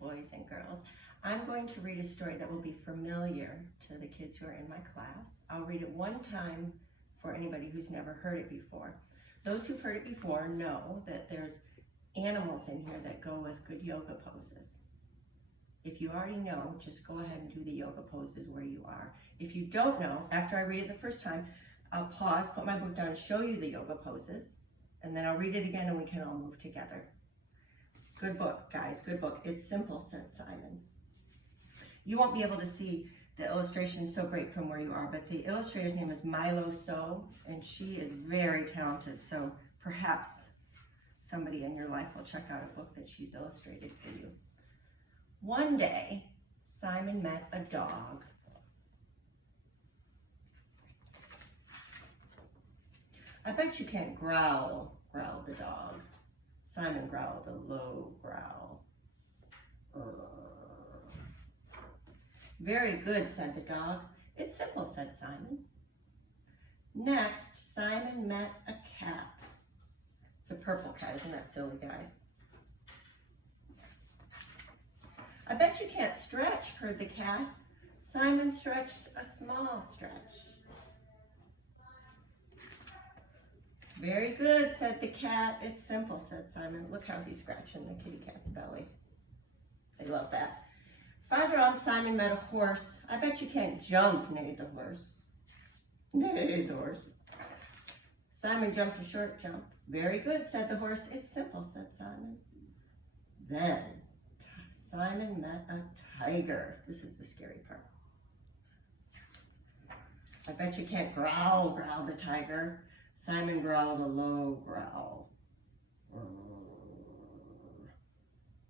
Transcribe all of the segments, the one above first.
boys and girls. I'm going to read a story that will be familiar to the kids who are in my class. I'll read it one time for anybody who's never heard it before. Those who've heard it before know that there's animals in here that go with good yoga poses. If you already know, just go ahead and do the yoga poses where you are. If you don't know, after I read it the first time, I'll pause, put my book down, show you the yoga poses, and then I'll read it again and we can all move together. Good book, guys, good book. It's simple, said Simon. You won't be able to see the illustration so great from where you are, but the illustrator's name is Milo So, and she is very talented, so perhaps somebody in your life will check out a book that she's illustrated for you. One day, Simon met a dog. I bet you can't growl, growled the dog. Simon growled a low growl. Very good, said the dog. It's simple, said Simon. Next, Simon met a cat. It's a purple cat, isn't that silly, guys? I bet you can't stretch, purred the cat. Simon stretched a small stretch. Very good, said the cat. It's simple, said Simon. Look how he's scratching the kitty cat's belly. They love that. Farther on, Simon met a horse. I bet you can't jump, neighed the horse. Neighed the horse. Simon jumped a short jump. Very good, said the horse. It's simple, said Simon. Then Simon met a tiger. This is the scary part. I bet you can't growl, growled the tiger. Simon growled a low growl.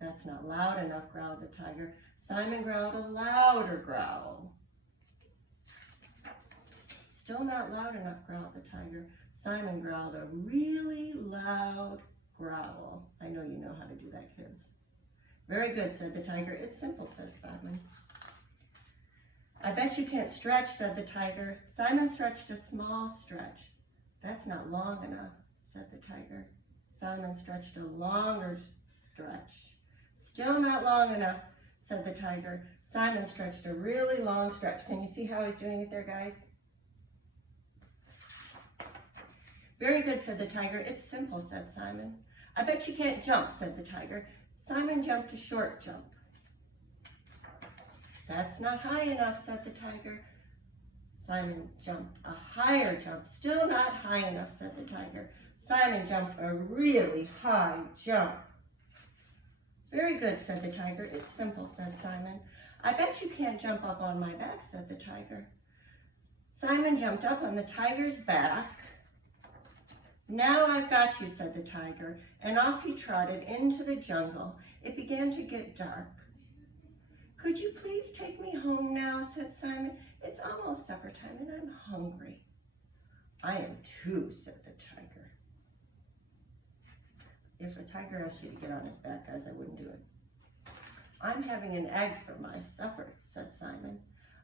That's not loud enough, growled the tiger. Simon growled a louder growl. Still not loud enough, growled the tiger. Simon growled a really loud growl. I know you know how to do that, kids. Very good, said the tiger. It's simple, said Simon. I bet you can't stretch, said the tiger. Simon stretched a small stretch. That's not long enough, said the tiger. Simon stretched a longer stretch. Still not long enough, said the tiger. Simon stretched a really long stretch. Can you see how he's doing it there, guys? Very good, said the tiger. It's simple, said Simon. I bet you can't jump, said the tiger. Simon jumped a short jump. That's not high enough, said the tiger. Simon jumped a higher jump. Still not high enough, said the tiger. Simon jumped a really high jump. Very good, said the tiger. It's simple, said Simon. I bet you can't jump up on my back, said the tiger. Simon jumped up on the tiger's back. Now I've got you, said the tiger, and off he trotted into the jungle. It began to get dark. Could you please take me home now, said Simon. It's almost supper time and I'm hungry. I am too, said the tiger. If a tiger asked you to get on his back, guys, I wouldn't do it. I'm having an egg for my supper, said Simon.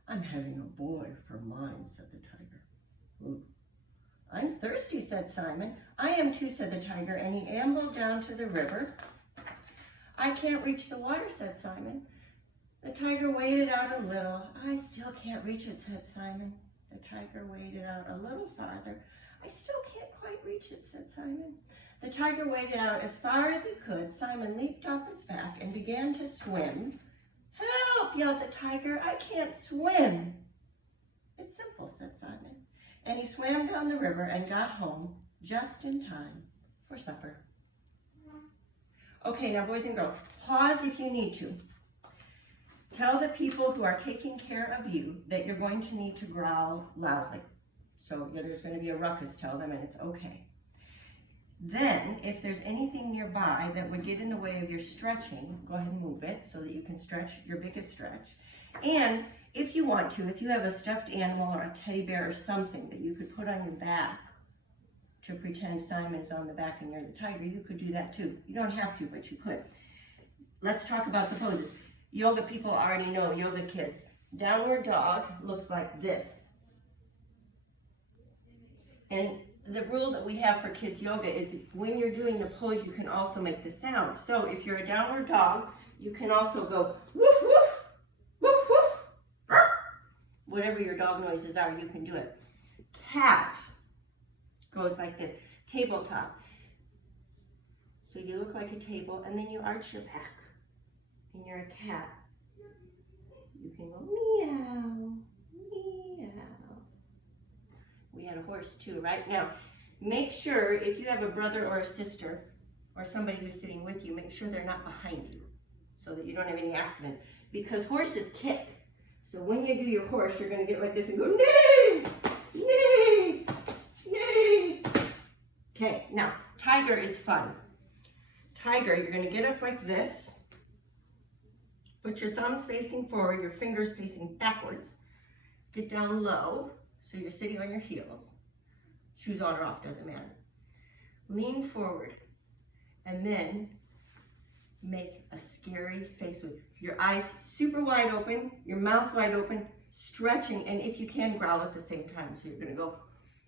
I'm having a boy for mine, said the tiger. Ooh. I'm thirsty, said Simon. I am too, said the tiger, and he ambled down to the river. I can't reach the water, said Simon. The tiger waded out a little. I still can't reach it, said Simon. The tiger waded out a little farther. I still can't quite reach it, said Simon. The tiger waded out as far as he could. Simon leaped off his back and began to swim. Help, yelled the tiger. I can't swim. It's simple, said Simon. And he swam down the river and got home just in time for supper. Okay, now boys and girls, pause if you need to. Tell the people who are taking care of you that you're going to need to growl loudly. So there's going to be a ruckus, tell them, and it's okay. Then, if there's anything nearby that would get in the way of your stretching, go ahead and move it so that you can stretch your biggest stretch. And if you want to, if you have a stuffed animal or a teddy bear or something that you could put on your back to pretend Simon's on the back and you're the tiger, you could do that too. You don't have to, but you could. Let's talk about the poses. Yoga people already know, yoga kids. Downward dog looks like this. And the rule that we have for kids yoga is when you're doing the pose, you can also make the sound. So if you're a downward dog, you can also go woof, woof, woof, woof, arr. Whatever your dog noises are, you can do it. Cat goes like this, tabletop. So you look like a table, and then you arch your back, and you're a cat. You can go meow, meow. We had a horse too, right? Now, make sure if you have a brother or a sister or somebody who's sitting with you, make sure they're not behind you so that you don't have any accidents. Because horses kick. So when you do your horse, you're going to get like this and go, neigh, neigh, neigh. Okay, now, tiger is fun. Tiger, you're going to get up like this. Put your thumbs facing forward, your fingers facing backwards. Get down low, so you're sitting on your heels. Shoes on or off, doesn't matter. Lean forward, and then make a scary face with your eyes super wide open, your mouth wide open, stretching, and if you can, growl at the same time. So you're gonna go,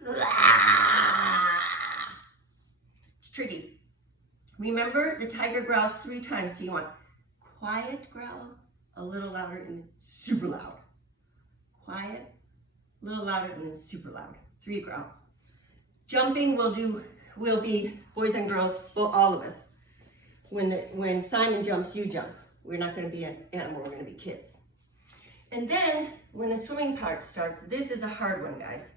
Aah! It's tricky. Remember, the tiger growls 3 times, so you want quiet growl, a little louder, and then super loud. Quiet, a little louder, and then super loud. 3 growls. Jumping will be boys and girls, well, all of us. When Simon jumps, you jump. We're not going to be an animal, we're going to be kids. And then, when the swimming part starts, this is a hard one, guys.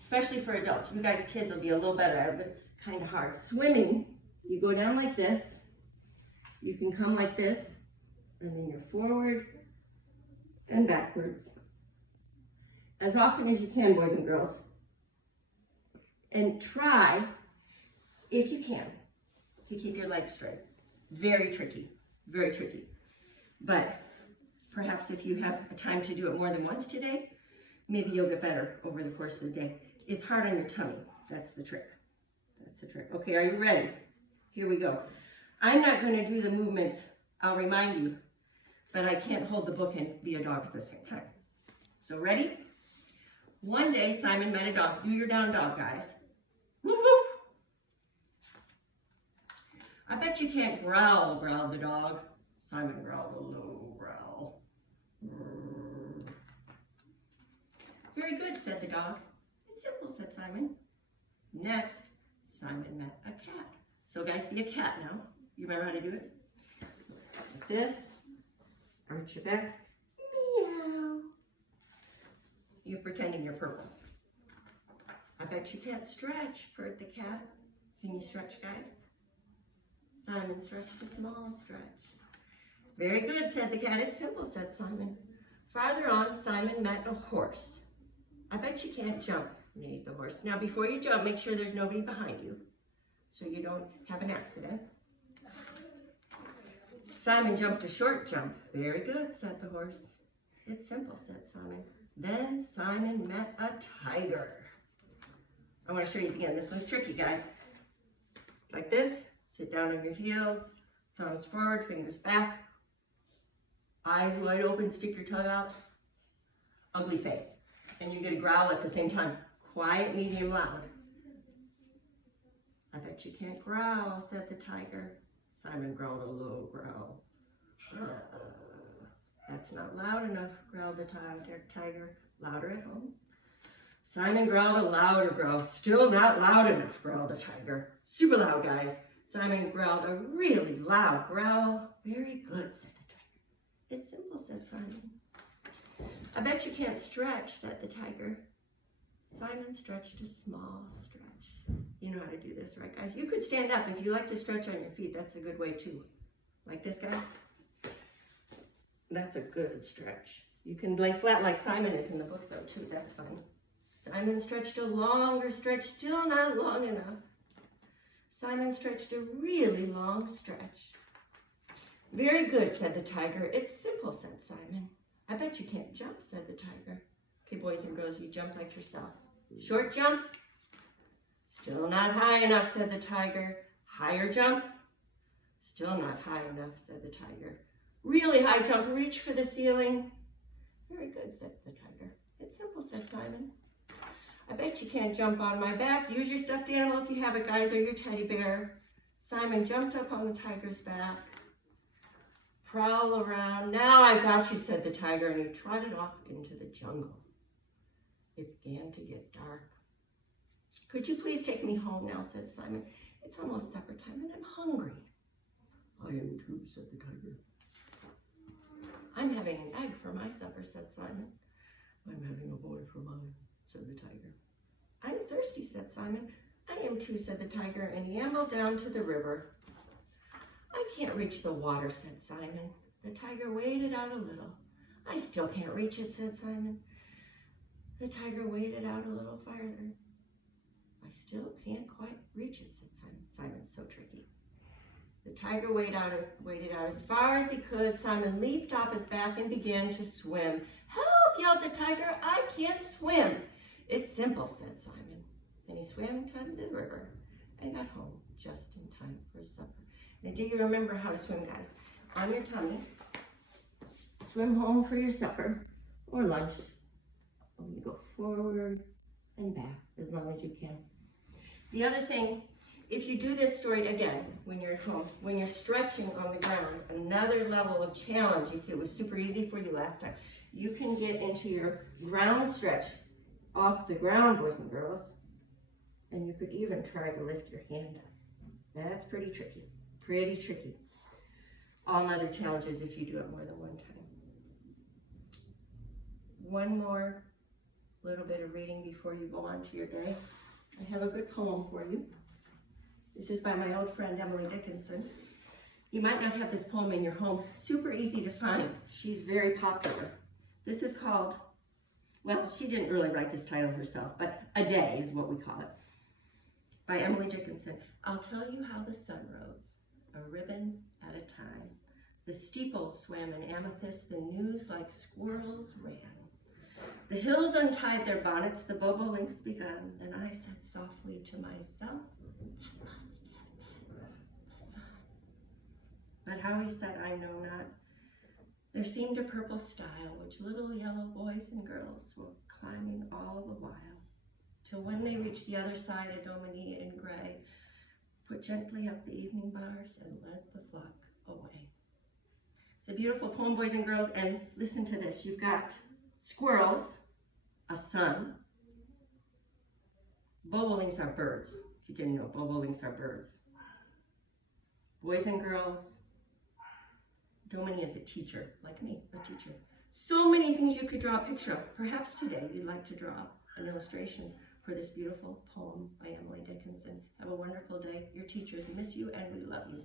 Especially for adults. You guys, kids, will be a little better at it, but it's kind of hard. Swimming, you go down like this. You can come like this. And then you're forward and backwards. As often as you can, boys and girls. And try, if you can, to keep your legs straight. Very tricky, very tricky. But perhaps if you have a time to do it more than once today, maybe you'll get better over the course of the day. It's hard on your tummy. That's the trick. That's the trick. Okay, are you ready? Here we go. I'm not going to do the movements. I'll remind you. But I can't hold the book and be a dog at the same time. So ready? One day, Simon met a dog. Do your down dog, guys. Woof, woof. I bet you can't growl, growled the dog. Simon growled a low growl. Very good, said the dog. It's simple, said Simon. Next, Simon met a cat. So guys, be a cat now. You remember how to do it? Like this. Arch your back. Meow. You're pretending you're purple. I bet you can't stretch, purred the cat. Can you stretch, guys? Simon stretched a small stretch. Very good, said the cat. It's simple, said Simon. Farther on, Simon met a horse. I bet you can't jump, neighed the horse. Now, before you jump, make sure there's nobody behind you so you don't have an accident. Simon jumped a short jump. Very good, said the horse. It's simple, said Simon. Then Simon met a tiger. I want to show you again. This one's tricky, guys. Like this. Sit down on your heels. Thumbs forward, fingers back. Eyes wide open, stick your tongue out. Ugly face. And you get a growl at the same time. Quiet, medium, loud. I bet you can't growl, said the tiger. Simon growled a low growl. That's not loud enough, growled the tiger. Louder at home. Simon growled a louder growl. Still not loud enough, growled the tiger. Super loud, guys. Simon growled a really loud growl. Very good, said the tiger. It's simple, said Simon. I bet you can't stretch, said the tiger. Simon stretched a small stretch. You know how to do this, right, guys? You could stand up. If you like to stretch on your feet, that's a good way, too. Like this guy. That's a good stretch. You can lay flat like Simon is in the book, though, too. That's fine. Simon stretched a longer stretch, still not long enough. Simon stretched a really long stretch. Very good, said the tiger. It's simple, said Simon. I bet you can't jump, said the tiger. Okay, boys and girls, you jump like yourself. Short jump. Still not high enough, said the tiger. Higher jump. Still not high enough, said the tiger. Really high jump, reach for the ceiling. Very good, said the tiger. It's simple, said Simon. I bet you can't jump on my back. Use your stuffed animal if you have it, guys, or your teddy bear. Simon jumped up on the tiger's back. Prowl around. Now I've got you, said the tiger, and he trotted off into the jungle. It began to get dark. Could you please take me home now, said Simon. It's almost supper time and I'm hungry. I am too, said the tiger. I'm having an egg for my supper, said Simon. I'm having a boy for mine, said the tiger. I'm thirsty, said Simon. I am too, said the tiger, and he ambled down to the river. I can't reach the water, said Simon. The tiger waded out a little. I still can't reach it, said Simon. The tiger waded out a little farther. I still can't quite reach it, said Simon. Simon's so tricky. The tiger waded out as far as he could. Simon leaped off his back and began to swim. Help, yelled the tiger. I can't swim. It's simple, said Simon. And he swam to the river and got home just in time for supper. Now, do you remember how to swim, guys? On your tummy. Swim home for your supper or lunch. You go forward and back as long as you can. The other thing, if you do this story again, when you're at home, when you're stretching on the ground, another level of challenge, if it was super easy for you last time, you can get into your ground stretch off the ground, boys and girls, and you could even try to lift your hand up. That's pretty tricky, pretty tricky. All other challenges if you do it more than one time. One more little bit of reading before you go on to your day. I have a good poem for you. This is by my old friend Emily Dickinson. You might not have this poem in your home. Super easy to find. She's very popular. This is called, well, she didn't really write this title herself, but A Day is what we call it. By Emily Dickinson. I'll tell you how the sun rose, a ribbon at a time. The steeples swam in amethyst, the news like squirrels ran. The hills untied their bonnets, the bobolinks begun. Then I said softly to myself, that must have been the sun. But how he said, I know not. There seemed a purple stile, which little yellow boys and girls were climbing all the while, till when they reached the other side, a dominie in gray put gently up the evening bars and led the flock away. It's a beautiful poem, boys and girls, and listen to this. You've got squirrels, a sun. Bobolinks are birds. If you didn't know, bobolinks are birds. Boys and girls. Dominie is a teacher, like me, a teacher. So many things you could draw a picture of. Perhaps today you'd like to draw an illustration for this beautiful poem by Emily Dickinson. Have a wonderful day. Your teachers miss you and we love you.